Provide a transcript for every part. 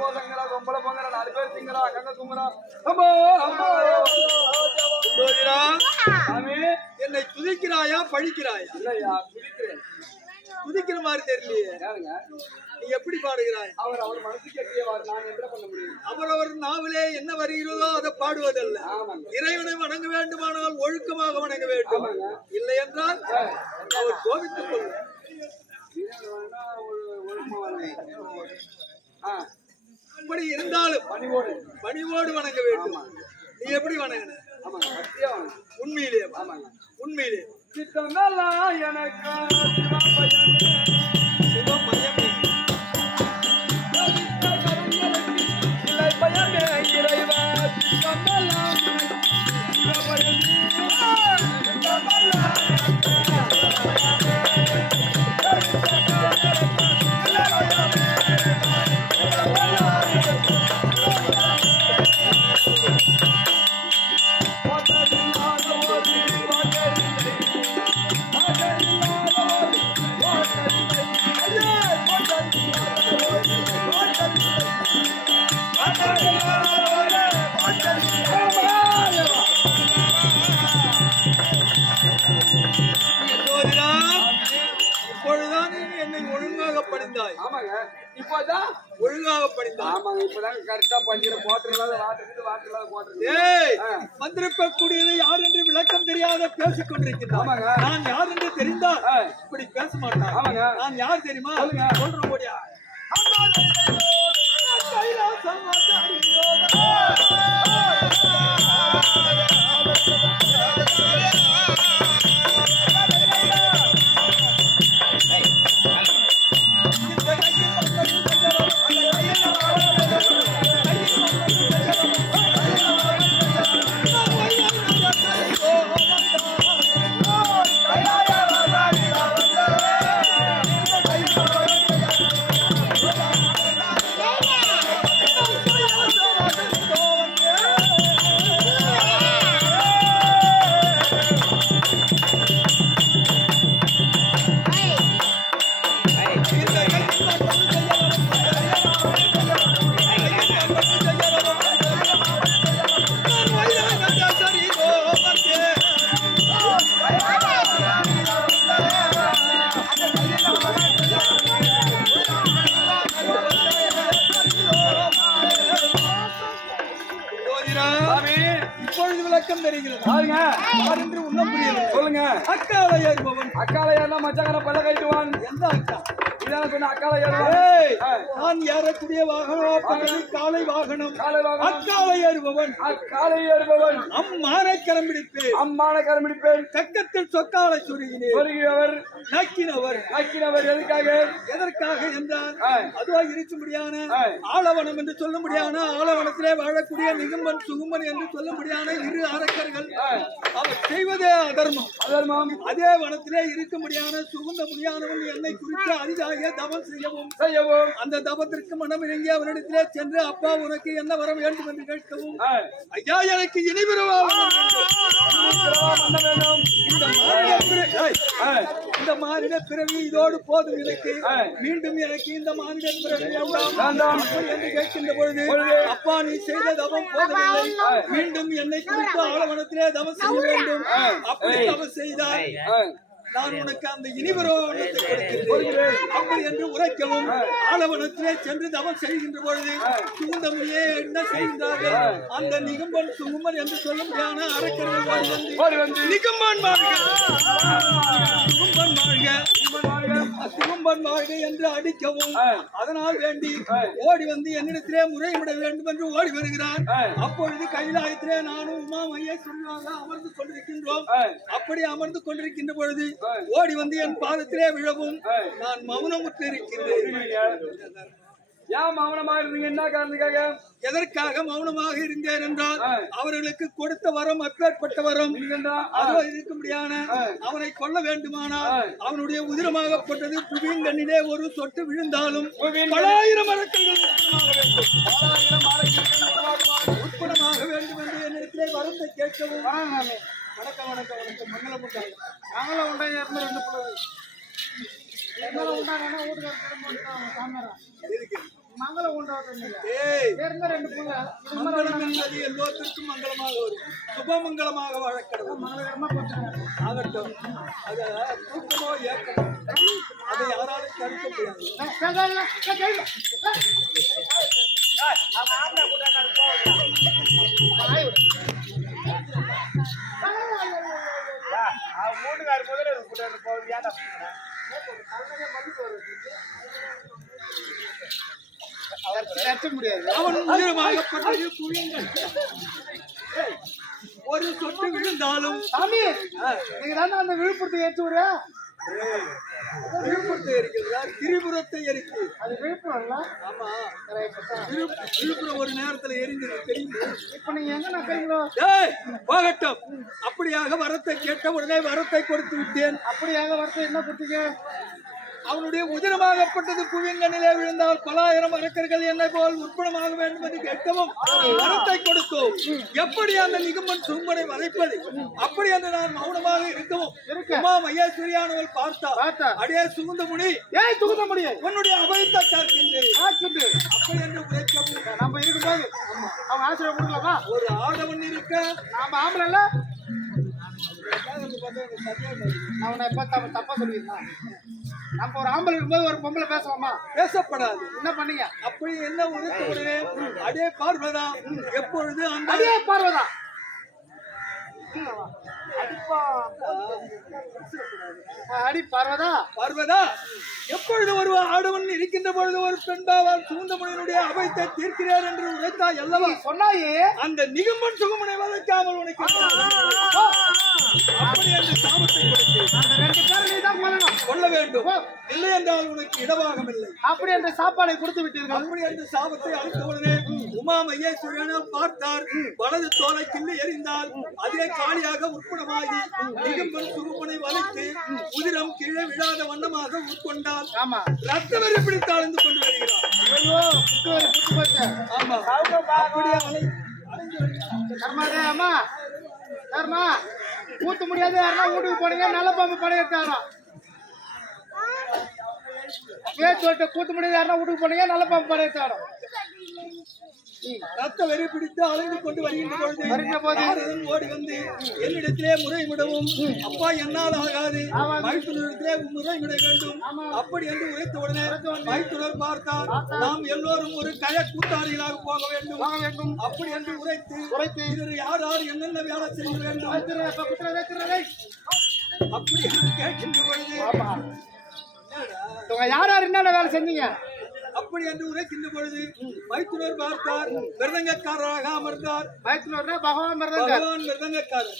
போதங்களா ரொம்பல போங்கடா 4 பேர் திங்கடா கங்க தூங்குறா சாமி என்னை துதிக்கிறாயா பழிக்கிறாயா? இல்லையா துதிக்கிறேன். துதிக்கிற மாதிரி தெரியலையே. யாருங்க நீ எப்படி பாடுகிறாய்? அவர் மனசுக்கு எட்டியவாறு நான் என்ன பண்ண முடியும்? அவரவர் நாவிலே என்ன வருகிறதோ அதை பாடுவதல்ல. ஆமாங்க. இறைவனை வணங்க வேண்டுமானால் ஒழுக்கமாக வணங்க வேண்டும். ஆமாங்க. இல்லை என்றால் அவர் கோபித்துக் கொள்வார். அப்படி இருந்தாலும் பணிவோடு வணங்க வேண்டும். நீ எப்படி வணங்கின? உண்மையிலே உண்மையிலே எனக்கு சிவமயமே பயமே இறைவா இப்பொழுதுதான் என்னை ஒழுங்காக படிந்தாய். ஆமாங்க இப்பதான் ஒழுங்காக படிந்தாய். ஆமாங்க இப்பதான் கரெக்டா பண்ணிக்கிற போட்டு வந்திருக்கக்கூடியது யார் என்று விளக்கம் தெரியாத பேசிக் கொண்டிருக்கிறான். நான் யார் என்று தெரிந்தால் இப்படி பேச மாட்டான். நான் யார் தெரியுமா? சொல்றேன் ஓடியா. இப்பொழுது விளக்கம் தெரிகிறது. உள்ளம் புரியல. சொல்லுங்க. அக்காலை ஏறுபவன். அக்காலை ஏறினா மச்சாங்கன பல்ல கட்டுவான். எந்த அக்கா? இதான் சொன்ன அக்காலை ஏறுவான். நான் ஏறக்கூடிய வாகனம் காலை வாகனம். அக்காலை ஏறுபவன். அக்காலை ஏறுபவன். அம்மான கரம்பிடிப்பேன். அம்மான கரம்பிடிப்பேன். கக்கத்தில் சொக்காலை சொருகினேன். சொருகியவர் நக்கினவர். நக்கினவர் எதுக்காக? எதற்காக என்றால் அதுவா இருக்க முடியான ஆளவனம் என்று சொல்ல முடியான ஆளவனத்திலே வாழக்கூடிய நிகம்பன் சுகும்பன் என்று சொல்ல முடியான இரு அரக்கர்கள் அவர் செய்வதே அதர்மம். அதர்மம். அதே வனத்திலே இருக்க முடியான சுகுந்த முடியானவன் என்னை குறித்து அரிதாக தவம் செய்யவும் அந்த தவத்திற்கு மனம் இறங்கி அவரிடத்திலே சென்று அப்பா உனக்கு என்ன வர வேண்டும் என்று கேட்கவும் ஐயா எனக்கு இனிவிரவா இந்த மாநில பிறவி இதோடு போதும் எனக்கு மீண்டும் எனக்கு இந்த மாநில பிறவி வேண்டாம் என்று கேட்கின்ற பொழுது அப்பா நீ செய்த தவம் போதவில்லை மீண்டும் என்னை குறித்து ஆளவனத்திலே தவம் செய்ய வேண்டும் அப்படி தவம் செய்தார் நான் உனக்கு அந்த இனிவரோனத்தை கொடுக்கிறேன் அப்படி என்று உரைக்கவும் ஆளவனத்திலே சென்று தவம் செய்கின்ற பொழுது சுகுந்தமுனியே என்ன செய்கின்றார்கள் அந்த நிகம்பன் சுகும்பன் என்று சொல்ல முடியாத அரக்கர்கள் வந்து நிகம்பன் வாழ்க சுகும்பன் வாழ்க சுகும்பன் வாழ்க என்று அடிக்கவும் அதனால் வேண்டி ஓடி வந்து என்னிடத்திலே முறையிட வேண்டும் என்று ஓடி வருகிறார். அப்பொழுது கைலாயத்திலே நானும் உமா மகேஸ்வரனாக அமர்ந்து கொண்டிருக்கின்றோம். அப்படி அமர்ந்து கொண்டிருக்கின்ற பொழுது ஓடி வந்து என் பாதத்திலே விழவும் நான் மௌனமுற்று இருக்கின்றேன். ஏன் மௌனமாக இருந்தீங்க? என்ன காரணத்துக்காக? எதற்காக மௌனமாக இருந்தேன் என்றால் அவர்களுக்கு கொடுத்த வரம் அப்பேற்பட்ட வரம் அதுவா இருக்க முடியான அவனை கொல்ல வேண்டுமானால் அவனுடைய உதிரமாகப்பட்டது புவியின் கண்ணிலே ஒரு சொட்டு விழுந்தாலும் 1000 மரக்கல்கள் உட்படமாக வேண்டும் என்று என்னிடத்திலே வரத்தை கேட்கவும் வணக்கம் வணக்கம் வணக்கம் மங்களம் உண்டாங்க மங்களம் உண்டாங்க 2 பிள்ளை மங்களம் உண்டாவதுங்க. ஏய், இருந்த 2 புள்ள இது மங்களம் என்பது எல்லோருக்கும் மங்களமாக வரும். சுபமங்கலமாக வாழக்கிறது. மங்களகரமா போட்டுங்க. ஆகட்டும். அது தூக்கமோ ஏக்கமோ அதை யாராலும் தடுக்க முடியாது. முடியாது. அவன் உயிரமாகப்பட்டது குவியுங்கள். ஒரு சொட்டு விழுந்தாலும் சாமி நீங்க தானே அந்த விழுப்புரத்தை ஏற்றி விடுற. விழுப்புரத்தை எரிக்கிறதா திரிபுரத்தை எரிக்கு. அது விழுப்புரம் இல்ல. ஆமா, விழுப்புரம் ஒரு நேரத்துல எரிஞ்சது தெரியுது. இப்ப நீங்க எங்க நக்கீங்களோ? ஏய், போகட்டும். அப்படியாக வரத்தை கேட்ட உடனே வரத்தை கொடுத்து விட்டேன். அப்படியாக வரத்தை என்ன கொடுத்தீங்க? அவனுடைய உதிரமாகப்பட்டது குவிங்கனிலே விழுந்தால் பலாயிரம் அரக்கர்கள் என்னை போல் உட்புணமாக வேண்டும் என்று கேட்கவும் வரத்தை கொடுத்தோம். எப்படி அந்த நிகமன் சுங்கனை வதைப்பது? அப்படி என்று நான் மௌனமாக இருக்கவும் உமா மகேஸ்வரியானவள் பார்த்தா அடே சுகுந்த முனி, ஏய் சுகுந்த முடியும் உன்னுடைய அபயத்தை காக்கின்றேன் அப்படி என்று உரைக்கவும் நம்ம இருக்கும்போது அவங்க ஆசிரியர் கொடுக்கலாமா? ஒரு ஆடவன் இருக்க நாம ஆம்பளை இல்ல. அவனை எப்ப தப்பா சொல்லியிருந்தான். நம்ம ஒரு ஆம்பளை இருக்கும்போது ஒரு பொம்பளை பேசலாமா? பேசப்படாது. என்ன பண்ணீங்க? அப்படி என்ன உரைத்த உடனே அடே பார்வதா, எப்பொழுது அந்த அடே பார்வதா அடி பார்வதா பார்வதா, எப்பொழுது ஒரு ஆடவன் இருக்கின்ற பொழுது ஒரு பெண்பாவால் சுகுந்தமுனியினுடைய அபயத்தை தீர்க்கிறார் என்று உரைத்தாய் அல்லவா? சொன்னாயே அந்த நிகமன் சுகுமனை வதைக்காமல் உனக்கு அப்படி அந்த சாபத்தை கொடுத்து அந்த 2 பேரை நீ தான் கொள்ள வேண்டும். இல்லை என்றால் உனக்கு இடவாகம் இல்லை. அப்படி அந்த சாப்பாடை கொடுத்து விட்டீர்கள். அப்படி அந்த சாபத்தை அளித்த உடனே உமா மகேஸ்வரனால் பார்த்தார். வலது தோலை கிள்ளி எறிந்தால் அதே காலியாக உட்புணமாகி நிகம்பன் சுகுமனை வளைத்து உதிரம் கீழே விழாத வண்ணமாக உட்கொண்டால் ஆமா ரத்த வெறி பிடித்து அழிந்து கொண்டு வருகிறார். ஐயோ புத்து போச்சு. ஆமா, அப்படியே கர்மாதே அம்மா கர்மா கூத்து முடியாது. யாரா வீட்டுக்கு போனீங்க நல்ல பாம்பு படையெடுத்தாரோ சொல்லிட்டு கூத்து முடியாது. யாரா வீட்டுக்கு போனீங்க நல்ல பாம்பு படையெடுத்தாரோ ரத்த வெறி பிடித்து அலைந்து கொண்டு வருகின்ற பொழுது நாரதன் ஓடி வந்து என்னிடத்திலே முறைவிடவும் அப்பா என்னால் ஆகாது, மைத்துனரிடத்திலே முறைவிட வேண்டும் அப்படி என்று உரைத்த உடனே மைத்துனர் பார்த்தார். நாம் எல்லோரும் ஒரு கய கூத்தாடிகளாக போக வேண்டும் அப்படி என்று உரைத்து இதில் யார் யார் என்னென்ன வேலை செய்ய வேண்டும் அப்படி என்று கேட்கின்ற பொழுது யார் யார் என்னென்ன வேலை செஞ்சீங்க அப்படி என்று உரைக்கின்ற பொழுது மைத்துனர் பார்த்தார். மிருதங்கக்காரராக அமர்ந்தார். மைத்துனர்னா பகவான் மிருதங்கக்காரர்.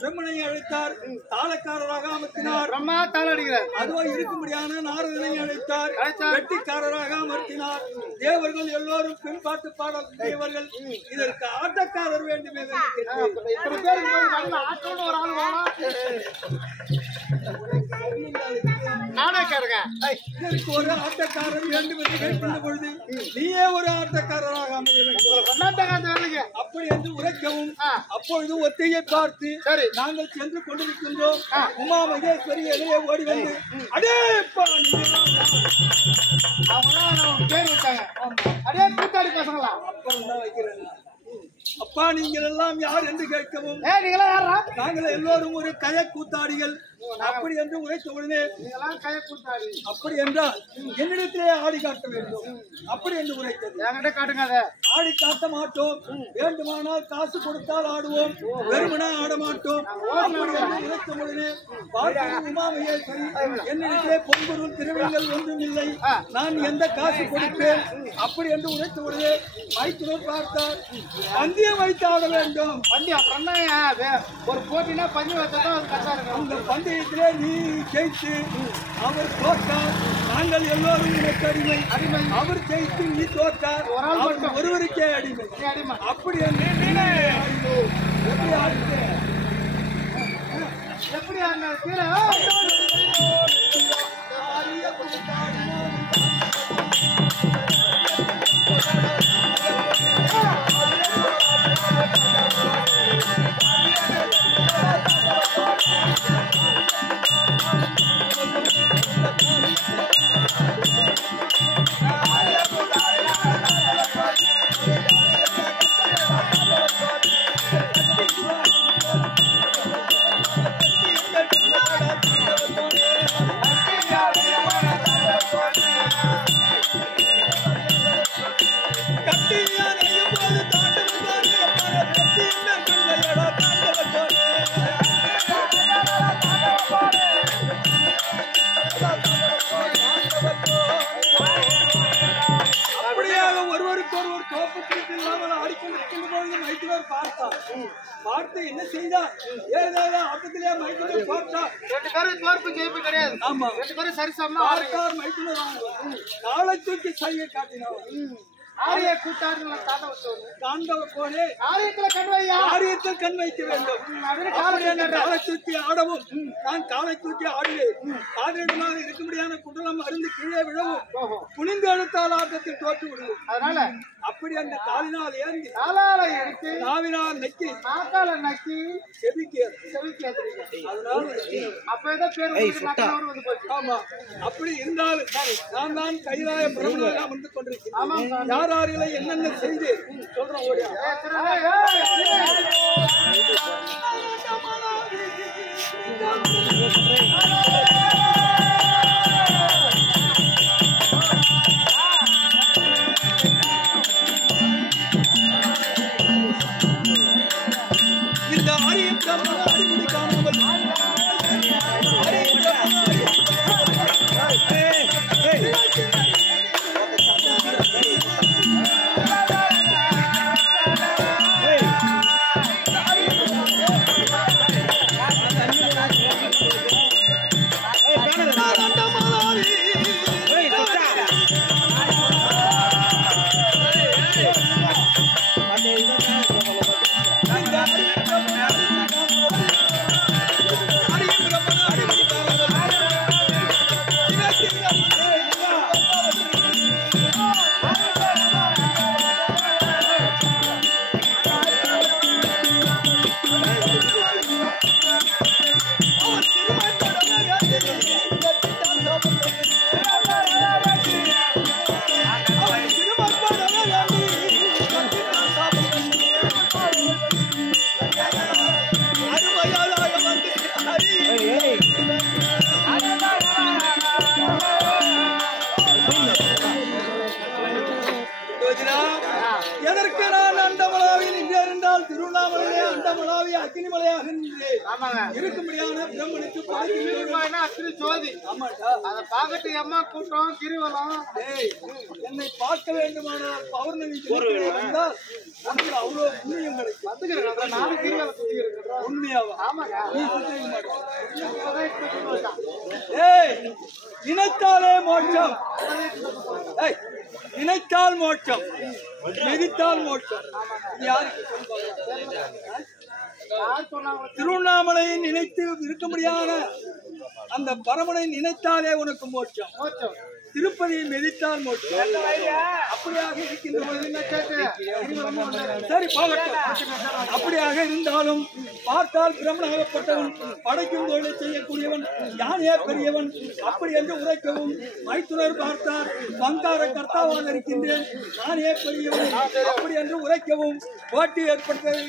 பிரம்மனை அழைத்தார். தாளக்காரராக அமர்த்தினார். பிரம்மா தாள அடிக்கிறார். அதுவோ இருக்கும்படியான நாரதனை அழைத்தார். வெட்டிக்காரராக அமர்த்தினார். தேவர்கள் எல்லோரும் பின்பாட்டு பாடக்கூடியவர்கள். இதற்கு ஆட்டக்காரர் வேண்டும் என்று இதற்கு ஒரு ஆட்டக்காரர் வேண்டும் என்று கேட்கின்ற பொழுது நீயே ஒரு ஆட்டக்காரராக அமைய வேண்டும் அப்படி என்று உரைக்கவும் அப்பொழுது ஒத்தையை பார்த்து நாங்கள் சென்று கொண்டிருக்கின்றோம். உமா மகேஸ்வரி எதிரே ஓடி வந்து அடேப்பா பேர் வச்சாங்க. அடே கூத்தாடி பசங்களா அப்புறம் தான் வைக்கிறேன். அப்பா நீங்கள் எல்லாம் யார் என்று கேட்கவும் நாங்கள் எல்லோரும் ஒரு கய கூத்தாடிகள் அப்படி என்று உரைத்த உடனே அப்படி என்றால் என்னிடத்திலே ஆடி காட்ட வேண்டும் அப்படி என்று உரைத்தது. காட்டுங்க ஆடி காட்ட மாட்டோம், வேண்டுமானால் காசு கொடுத்தால் ஆடுவோம், வெறுமனா ஆட மாட்டோம் அப்படி என்று உரைத்த உடனே பார்த்து உமா மகேஸ்வரி என்னிடத்திலே பொன்பொருள் திருவிழங்கள் ஒன்றும் இல்லை, நான் எந்த காசு கொடுப்பேன் அப்படி என்று உரைத்த உடனே மைத்துனர் பார்த்தார். பந்தயம் வைத்து ஆட வேண்டும். ஒரு போட்டினா பந்தயம் வைத்தா அது கரெக்டா இருக்கும். அந்த பந்தயத்திலே நீ ஜெயித்து அவர் தோற்றார், நாங்கள் எல்லோரும் உனக்கு அடிமை. அவர் ஜெயித்து நீ தோற்றார், ஒருவருக்கே அடிமை. அப்படி எப்படி ஆடின இல்லாமல் ஆடிக்கொண்டிருக்கின்ற பொழுது மைத்துனர் பார்த்தார். பார்த்து என்ன செய்தார்? ஏதாவது ஆபத்திலே மைத்துனர் பார்த்தார். 2 பேரும் தோற்பு ஜெயிப்பு கிடையாது. ஆமா, 2 பேரும் சரிசமமா பார்த்தார் மைத்துனர். காலை தூக்கி சையை காட்டினார். ஆரிய கூட்டாளர்களை தாண்டவ போலே ஆரியத்துல கண் வையா. காரியத்தில் கண் வைக்க வேண்டும். காலை தூக்கி ஆடவும் நான் காலை தூக்கி ஆடுவேன். காரியமாக இருக்கும்படியான குண்டலம் அருந்து கீழே விழவும் குனிந்து எடுத்தால் ஆட்டத்தில் தோற்று விடுவோம். அதனால அப்படி அந்த காலினால் ஏந்தி காலால எடுத்து நாவினால் நக்கி நாக்கால நக்கி செவிக்கு செவிக்கு ஏத்துறீங்க. அதனால அப்ப ஏதோ பேர் உங்களுக்கு நக்கனவர் வந்து போச்சு. ஆமா, அப்படி இருந்தாலும் நான் தான் கைலாய பிரம்மனாக வந்து கொண்டிருக்கிறேன். ஆமாங்க. யார் யார்களை என்னென்ன செய்து சொல்றோம் ஓடியா. இந்த ஆரியம் பிரம்மன் அடிமுடி காணாமல் எதற்கு நான் அண்டமலாவில் இங்கே இருந்தால் திருவண்ணாமலையே அண்டமலாவி அக்னிமலையாக இருக்கும்படியான பிரம்மனுக்கு அக்னி ஜோதி. ஆமாட்டா. அதை பார்க்கட்டு அம்மா கூட்டம் கிரிவலம். என்னை பார்க்க வேண்டுமானால் பௌர்ணமி வந்தால் உனக்கு அவ்வளவு புண்ணியம் கிடைக்கும். வந்துக்கிறேன் நானும் கிரிவலம் சுத்திக்கிறேன். உண்மையாவா? ஆமாங்க. நீ சுத்திக்க மாட்டேன். ஏய், நினைத்தாலே மோட்சம். ஏய், நினைத்தால் மோட்சம், மிதித்தால் மோட்சம். யாருக்கு திருவண்ணாமலையை நினைத்து இருக்க முடியாத அந்த பரமனை நினைத்தாலே உனக்கு மோட்சம். திருப்பதியை மிதித்தால் மோட்சம். அப்படியாக இருக்கின்ற சரி போகட்டும். அப்படியாக இருந்தாலும் பார்த்தால் பிரம்மனாகப்பட்டவன் படைக்கும் தொழிலை செய்யக்கூடியவன் யானே பெரியவன் அப்படி என்று உரைக்கவும் மைத்துனர் பார்த்தார் பங்கார கர்த்தாவாக இருக்கின்றேன் நானே பெரியவன் அப்படி என்று உரைக்கவும் போட்டி ஏற்பட்டது.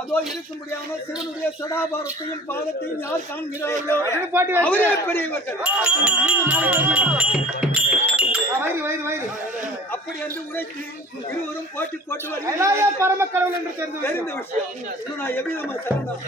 அதோ இருக்க முடியாமல் சிவனுடைய சடாபாரத்தையும் பாதத்தையும் யார் காண்கிறார்களோ அவரே பெரியவர்கள். அப்படி என்று உரைத்து இருவரும் போட்டி போட்டு வருகிறார். பரம கடவுள் என்று தெரிந்த விஷயம் நான் எவ்விதமா சரணம்.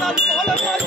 நான்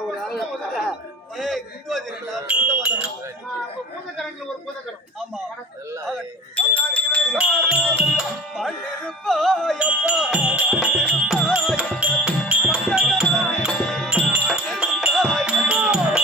ஏய், குண்டோதரி இல்ல, குண்டவதனம். பூதக்கரங்கள் ஒரு பூதக்கரம். ஆமா. வாழ்ந்திருப்பாய் அப்பா, வாழ்ந்திருப்பாய் மன்னகத்தானே, வாழ்ந்திருப்பாய்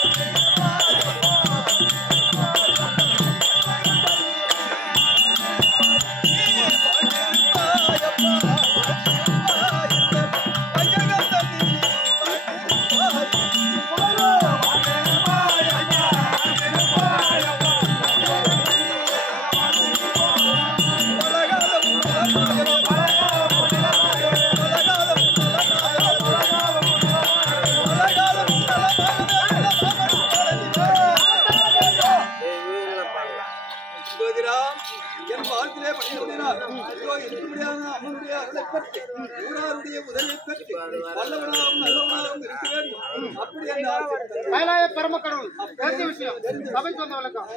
என் வாழ்க்கையிலே பணிபுரிகிறார். இதோ இருக்கும்படியான அம்மனுடைய அருளைப் பெற்று, ஊராருடைய உதவியைப் பெற்று, வல்லவனாகவும் நல்லவனாகவும் இருக்க வேண்டும். அப்படி அந்த ஆசை தந்தது. கைலாய பரமக்கடவுள் தெரிஞ்ச விஷயம். சபைக்கு வந்த விளக்கம்.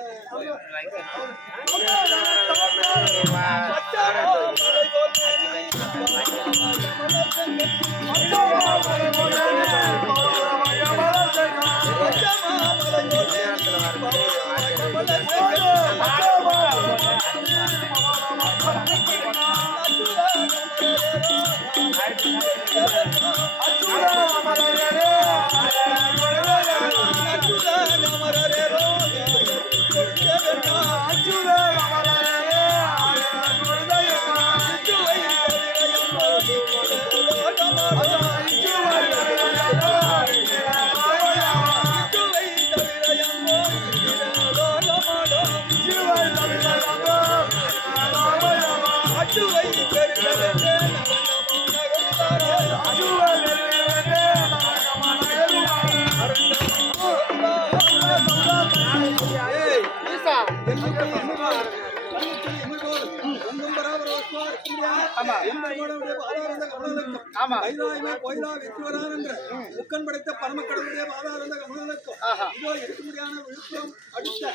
முக்கன் படைத்த பரமக்கடவுளுடைய பாதாரந்த கமலனுக்கும் இதோ இருக்கும்படியான விழுப்புரம் அடுத்த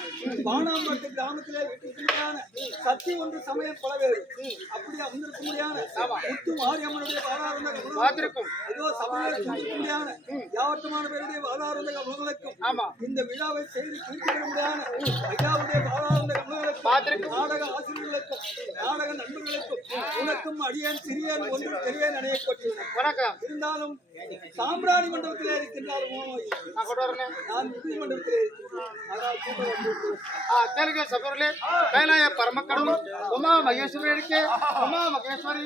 பானாம்பட்டு கிராமத்திலே இருக்கும்படியான சக்தி ஒன்று சமயம் பல வேறு அப்படி அமர்ந்திருக்கும்படியான முத்து மாரியம்மனுடைய பாதாரந்த கமலனுக்கும் இதோ சபையில் இருக்கும்படியான யாவட்டமான பேருடைய பாதாரந்த கமலனுக்கும் இந்த விழாவை செய்து குறிப்பிடும்படியான ஐயாவுடைய பாதாரந்த கமலனுக்கும் நாடக ஆசிரியர்களுக்கும் நாடக நண்பர்களுக்கும் உனக்கும் அடியேன் சிறியன் ஒன்று தெரிய நினையப்பட்டுள்ளேன். இருந்தாலும் சாம்பிராணி மண்டபத்திலே இருக்கின்றாலும் நான் விபி மண்டபத்திலே இருக்கிறேன். சபையிலே கைலாய பரமக்கடவுள் உமா மகேஸ்வரி உமா மகேஸ்வரி